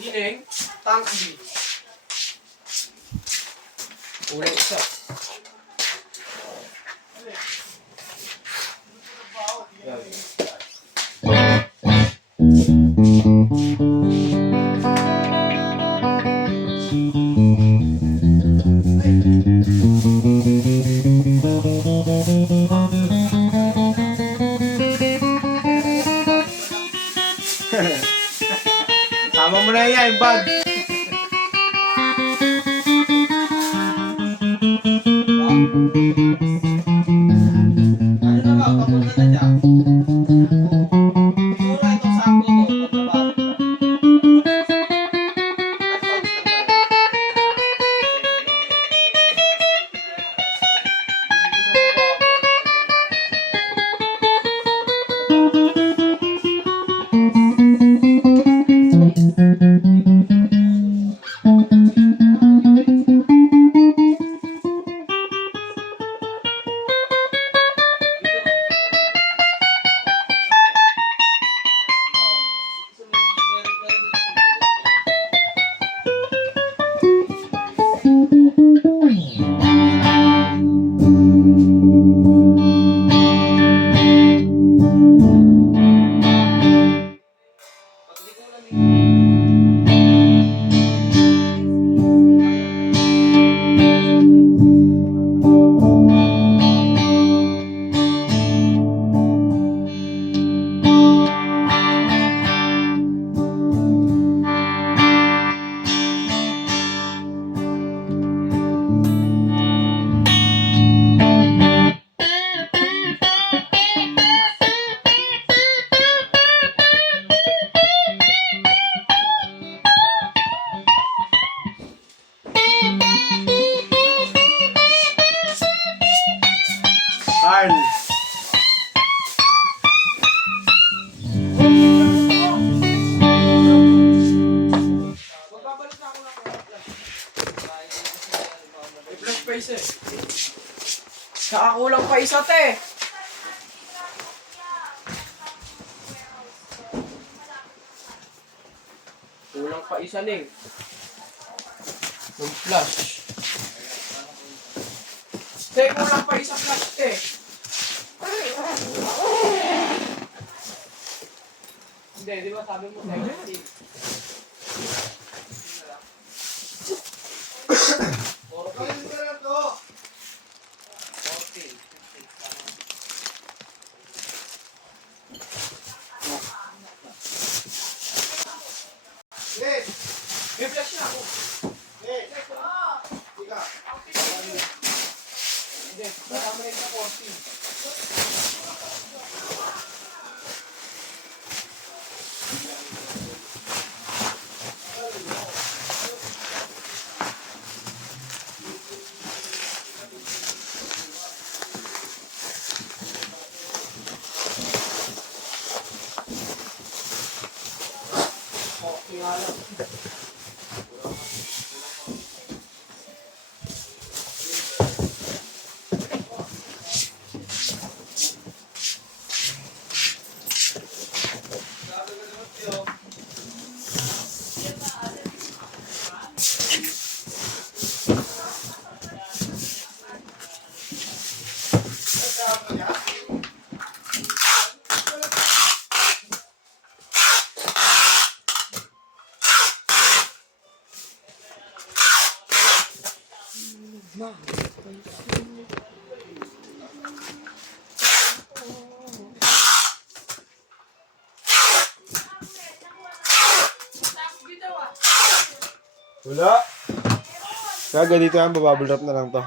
Giling, tank B. Ulang isa. Tama mo na yan, bag. Ano na ba? Papunta na dyan. Siguro itong sakto to. Pagkabalik ka. Carl. Magbabalik na ako ng may plus pa isa eh. Nakakulang pa isa te. Kulang pa isa ning. Yung flash. Te, kulang pa isa flash te. Hindi, di ba sabi mo tayo? May flash na ako. Hindi, kasama rin sa 40. Okay nga lang. Wala. Kaya ganito yan, bababble wrap na lang to.